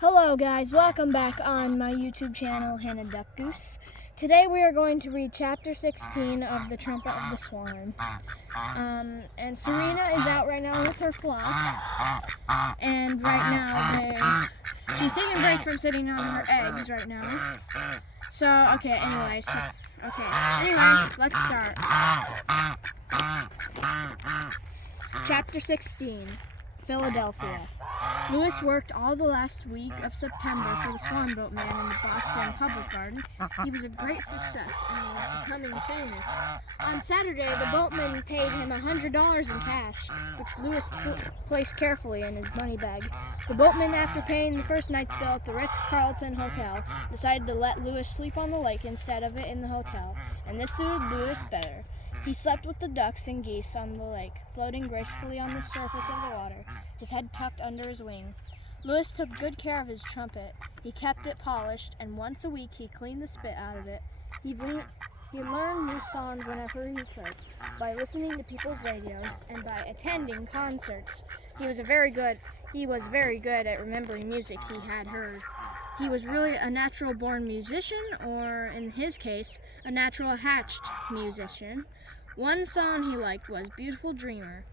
Hello guys, welcome back on my YouTube channel, Hannah Duck Goose. Today we are going to read chapter 16 of the Trumpet of the Swan. And Serena is out right now with her flock. And right now she's taking a break from sitting on her eggs right now. So, anyway, let's start. Chapter 16, Philadelphia. Lewis worked all the last week of September for the Swan boatman in the Boston Public Garden. He was a great success and was becoming famous. On Saturday, the boatman paid him $100 in cash, which Lewis placed carefully in his money bag. The boatman, after paying the first night's bill at the Ritz-Carlton Hotel, decided to let Lewis sleep on the lake instead of it in the hotel, and this suited Lewis better. He slept with the ducks and geese on the lake, floating gracefully on the surface of the water, his head tucked under his wing. Lewis took good care of his trumpet. He kept it polished, and once a week he cleaned the spit out of it. He learned new songs whenever he could, by listening to people's radios and by attending concerts. He was very good at remembering music he had heard. He was really a natural-born musician, or in his case, a natural-hatched musician. One song he liked was Beautiful Dreamer,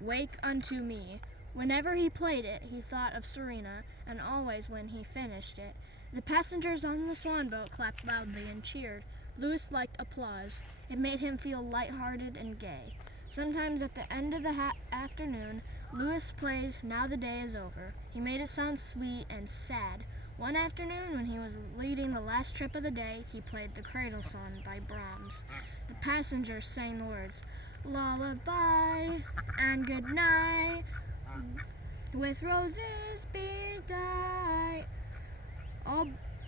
Wake Unto Me. Whenever he played it, he thought of Serena, and always when he finished it. The passengers on the Swan boat clapped loudly and cheered. Lewis liked applause. It made him feel light-hearted and gay. Sometimes at the end of the afternoon, Lewis played Now the Day is Over. He made it sound sweet and sad. One afternoon, when he was leading the last trip of the day, he played the Cradle Song by Brahms. The passengers sang the words, lullaby and good night, with roses be dyed.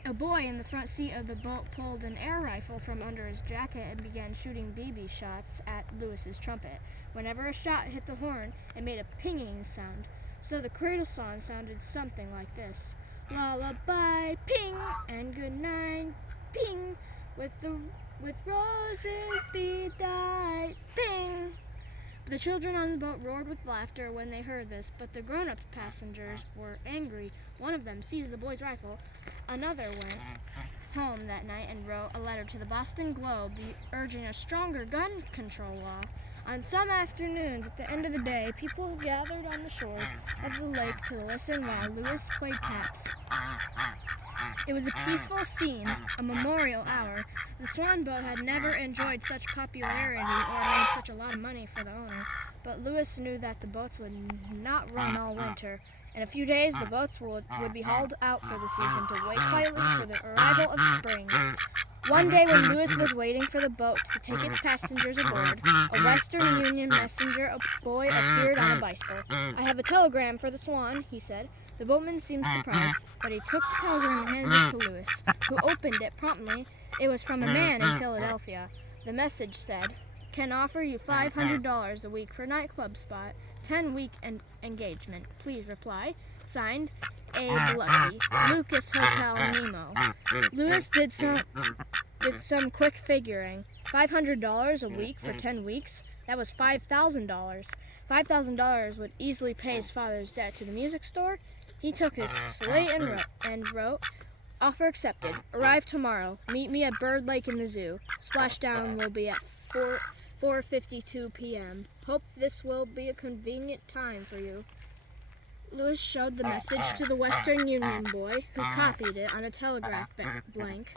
A boy in the front seat of the boat pulled an air rifle from under his jacket and began shooting BB shots at Lewis's trumpet. Whenever a shot hit the horn, it made a pinging sound. So the Cradle Song sounded something like this. Lullaby, ping, and good night, ping, with roses be dyed, ping. The children on the boat roared with laughter when they heard this, but the grown-up passengers were angry. One of them seized the boy's rifle. Another went home that night and wrote a letter to the Boston Globe urging a stronger gun control law. On some afternoons at the end of the day, people gathered on the shores of the lake to listen while Lewis played taps. It was a peaceful scene, a memorial hour. The Swan boat had never enjoyed such popularity or made such a lot of money for the owner, but Lewis knew that the boats would not run all winter. In a few days, the boats would be hauled out for the season to wait quietly for the arrival of spring. One day when Lewis was waiting for the boat to take its passengers aboard, a Western Union messenger boy appeared on a bicycle. "I have a telegram for the Swan," he said. The boatman seemed surprised, but he took the telegram and handed it to Lewis, who opened it promptly. It was from a man in Philadelphia. The message said, "Can offer you $500 a week for nightclub spot, 10-week engagement. Please reply. Signed, Abe Lucky, Lucas Hotel Nemo." Lewis did some quick figuring. $500 a week for 10 weeks? That was $5,000. $5,000 would easily pay his father's debt to the music store. He took his slate and wrote, "Offer accepted. Arrive tomorrow. Meet me at Bird Lake in the zoo. Splashdown will be at 4:52 p.m. Hope this will be a convenient time for you." Lewis showed the message to the Western Union boy, who copied it on a telegraph blank.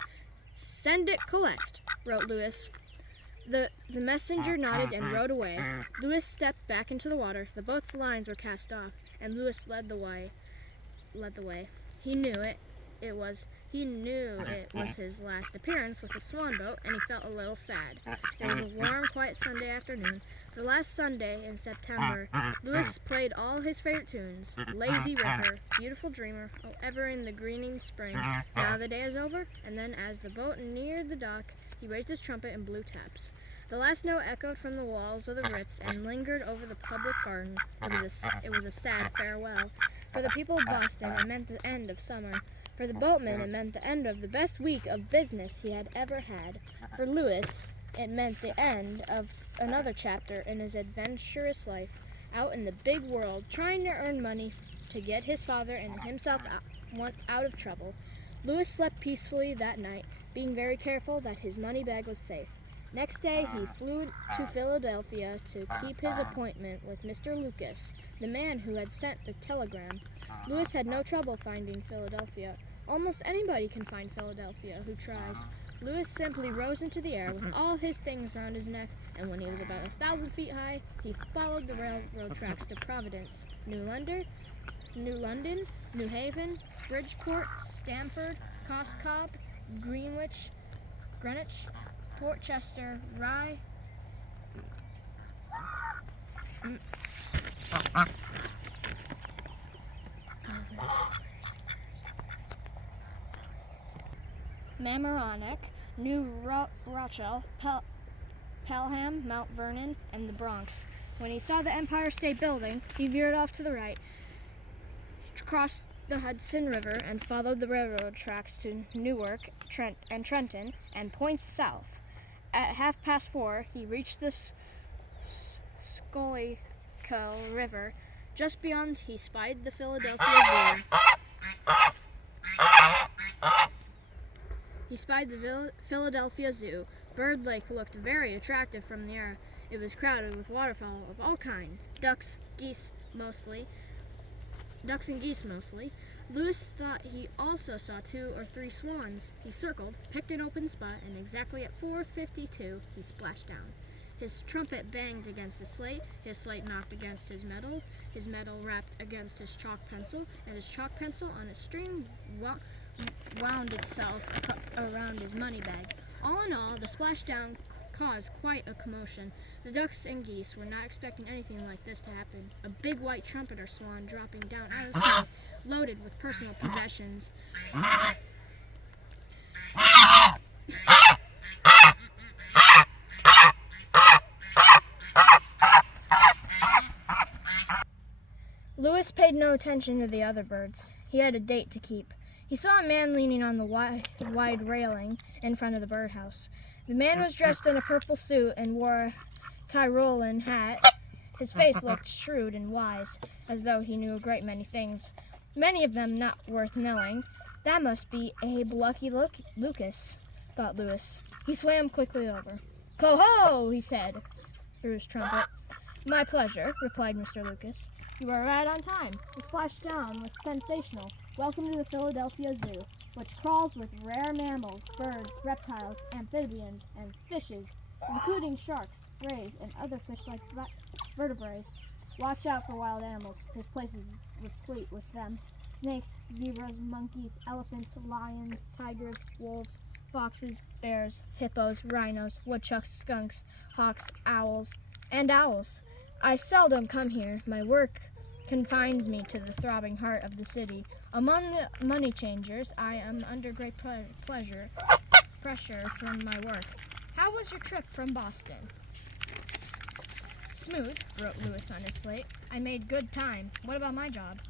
"Send it collect," wrote Lewis. The messenger nodded and rowed away. Lewis stepped back into the water. The boat's lines were cast off, and Lewis led the way. He knew it was his last appearance with the Swan boat, and he felt a little sad. It was a warm, quiet Sunday afternoon. The last Sunday in September, Lewis played all his favorite tunes: Lazy River, Beautiful Dreamer, Oh Ever in the Greening Spring, Now the Day is Over, and then as the boat neared the dock, he raised his trumpet and blew taps. The last note echoed from the walls of the Ritz and lingered over the public garden. It was a sad farewell. For the people of Boston, it meant the end of summer. For the boatman, it meant the end of the best week of business he had ever had. For Lewis, it meant the end of another chapter in his adventurous life, out in the big world, trying to earn money to get his father and himself out of trouble. Louis slept peacefully that night, being very careful that his money bag was safe. Next day, he flew to Philadelphia to keep his appointment with Mr. Lucas, the man who had sent the telegram. Louis had no trouble finding Philadelphia. Almost anybody can find Philadelphia who tries. Louis simply rose into the air with all his things around his neck, and when he was about 1,000 feet high, he followed the railroad tracks to Providence, New London, New Haven, Bridgeport, Stamford, Coscob, Greenwich, Port Chester, Rye, Mamaroneck, New Rochelle, Pelham, Mount Vernon, and the Bronx. When he saw the Empire State Building, he veered off to the right, crossed the Hudson River, and followed the railroad tracks to Newark, Trenton, and points south. At 4:30, he reached the Schuylkill River. Just beyond, he spied the Philadelphia Zoo. Bird Lake looked very attractive from the air. It was crowded with waterfowl of all kinds, ducks and geese mostly. Louis thought he also saw 2 or 3 swans. He circled, picked an open spot, and exactly at 4:52, he splashed down. His trumpet banged against his slate knocked against his metal rapped against his chalk pencil, and his chalk pencil on a string wound itself around his money bag. All in all, the splashdown caused quite a commotion. The ducks and geese were not expecting anything like this to happen. A big white trumpeter swan dropping down out of the sky, loaded with personal possessions. Louis paid no attention to the other birds. He had a date to keep. He saw a man leaning on the wide railing in front of the birdhouse. The man was dressed in a purple suit and wore a Tyrolean hat. His face looked shrewd and wise, as though he knew a great many things, many of them not worth knowing. That must be Abe Lucky Lucas, thought Louis. He swam quickly over. "Coho!" he said through his trumpet. "My pleasure," replied Mr. Lucas. "You are right on time. The splashdown was sensational. Welcome to the Philadelphia Zoo, which crawls with rare mammals, birds, reptiles, amphibians, and fishes, including sharks, rays, and other fish-like vertebrates. Watch out for wild animals. This place is replete with them. Snakes, zebras, monkeys, elephants, lions, tigers, wolves, foxes, bears, hippos, rhinos, woodchucks, skunks, hawks, owls, and owls. I seldom come here. My work confines me to the throbbing heart of the city. Among the money changers, I am under great pressure from my work. How was your trip from Boston?" "Smooth," wrote Louis on his slate. "I made good time. What about my job?"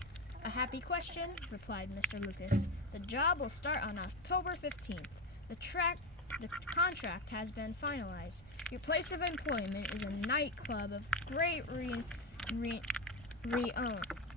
"A happy question," replied Mr. Lucas. "The job will start on October 15th. The contract has been finalized. Your place of employment is a nightclub of great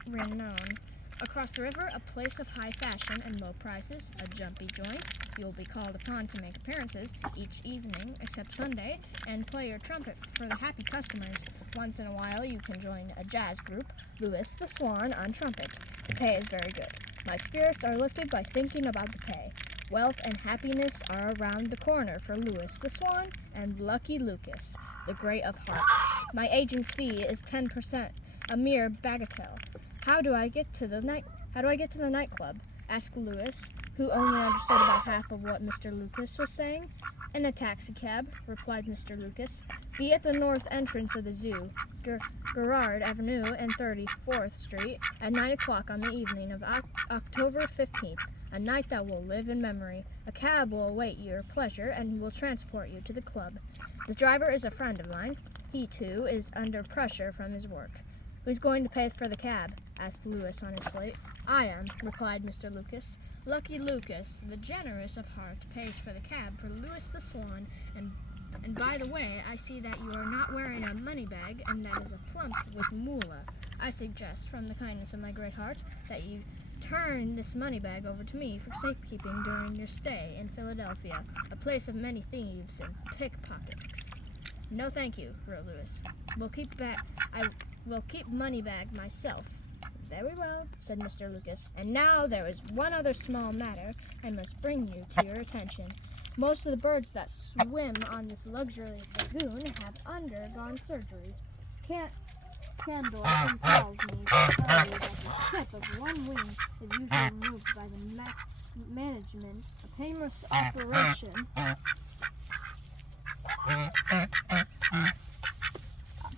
renown. Across the river, a place of high fashion and low prices, a jumpy joint. You will be called upon to make appearances each evening except Sunday and play your trumpet for the happy customers. Once in a while you can join a jazz group, Louis the Swan on trumpet. The pay is very good. My spirits are lifted by thinking about the pay. Wealth and happiness are around the corner for Louis the Swan and Lucky Lucas, the great of heart. My agent's fee is 10%, a mere bagatelle. How do I get to the nightclub?" asked Louis, who only understood about half of what Mr. Lucas was saying. "In a taxicab," replied Mr. Lucas. "Be at the north entrance of the zoo, Girard Avenue and 34th Street, at 9 o'clock on the evening of October 15th, a night that will live in memory. A cab will await your pleasure and will transport you to the club. The driver is a friend of mine. He, too, is under pressure from his work." "Who's going to pay for the cab?" asked Louis on his slate. "I am," replied Mr. Lucas. Lucky Lucas, the generous of heart, pays for the cab for Louis the Swan, and by the way, I see that you are not wearing a money bag, and that is a plump with moolah. I suggest, from the kindness of my great heart, that turn this money bag over to me for safekeeping during your stay in Philadelphia, a place of many thieves and pickpockets." "No, thank you," wrote Lewis. I will keep money bag myself." "Very well," said Mr. Lucas. "And now there is one other small matter I must bring to your attention. Most of the birds that swim on this luxurious lagoon have undergone surgery. Candor compels me to tell you that the tip of one wing is usually removed by the management, a painless operation.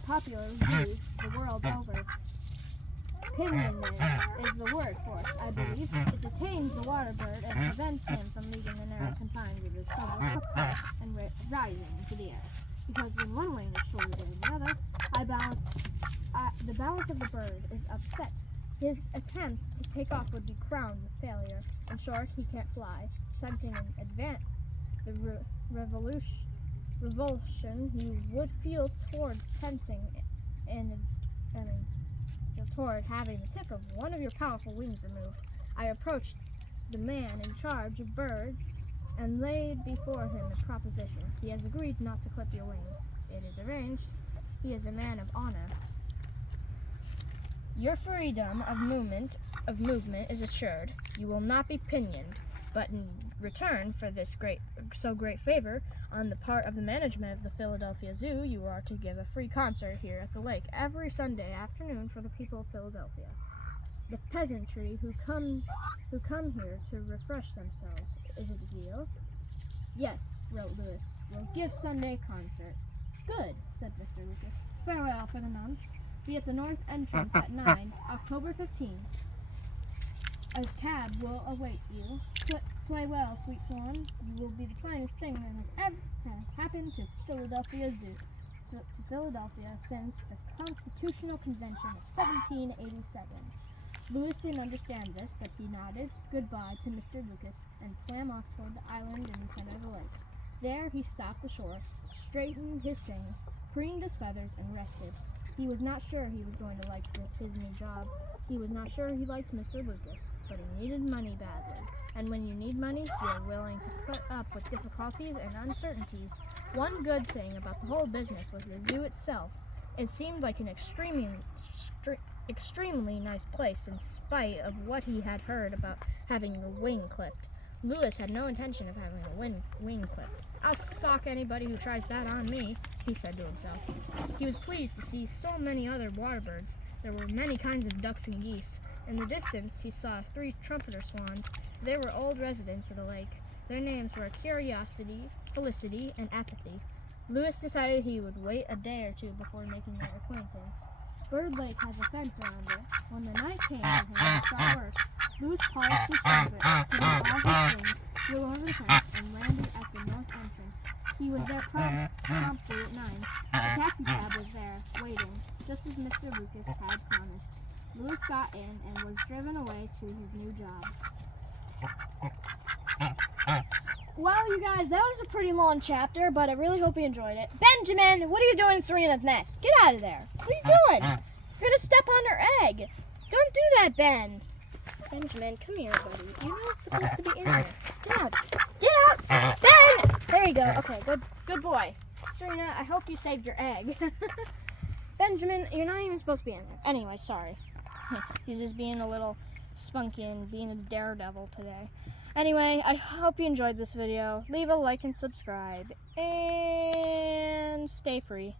Popularly used the world over. Pinioned is the word for it, I believe. It detains the water bird and prevents him from leaving the narrow confines of his bubble supply and rising into the air. Because when one wing is shorter than the other, the balance of the bird is upset. His attempts to take off would be crowned with failure. In short, he can't fly. Sensing in advance the revulsion he would feel towards toward having the tip of one of your powerful wings removed, I approached the man in charge of birds and laid before him a proposition. He has agreed not to clip your wing. It is arranged. He is a man of honor. Your freedom of movement is assured. You will not be pinioned, but in return for this great favor on the part of the management of the Philadelphia Zoo, you are to give a free concert here at the lake every Sunday afternoon for the people of Philadelphia, the peasantry who come here to refresh themselves. Is it a deal?" "Yes," wrote Lewis. "We'll give Sunday concert." "Good," said Mr. Lucas. "Farewell for the nonce. Be at the north entrance at 9, October 15th. A cab will await you. Play well, sweet Swan. You will be the finest thing that has happened to Philadelphia since the Constitutional Convention of 1787. Lewis didn't understand this, but he nodded goodbye to Mr. Lucas and swam off toward the island in the center of the lake. There he stopped ashore, straightened his things, preened his feathers, and rested. He was not sure he was going to like his new job. He was not sure he liked Mr. Lucas, but he needed money badly. And when you need money, you're willing to put up with difficulties and uncertainties. One good thing about the whole business was the zoo itself. It seemed like an extremely nice place in spite of what he had heard about having your wing clipped. Lewis had no intention of having a wing clipped. "I'll sock anybody who tries that on me," he said to himself. He was pleased to see so many other water birds. There were many kinds of ducks and geese. In the distance, he saw 3 trumpeter swans. They were old residents of the lake. Their names were Curiosity, Felicity, and Apathy. Lewis decided he would wait a day or two before making their acquaintance. Bird Lake has a fence around it. When the night came for him to start work, Lewis polished his trumpet, put on all his strings, flew over the fence, and landed at the north entrance. He was there promptly at 9. The taxi cab was there, waiting, just as Mr. Lucas had promised. Lewis got in and was driven away to his new job. Well, you guys, that was a pretty long chapter, but I really hope you enjoyed it. Benjamin, what are you doing in Serena's nest? Get out of there. What are you doing? You're going to step on her egg. Don't do that, Ben. Benjamin, come here, buddy. You're not supposed to be in there. Get out. Get out. Ben! There you go. Okay, good boy. Serena, I hope you saved your egg. Benjamin, you're not even supposed to be in there. Anyway, sorry. He's just being a little spunky and being a daredevil today. Anyway, I hope you enjoyed this video. Leave a like and subscribe. And stay free.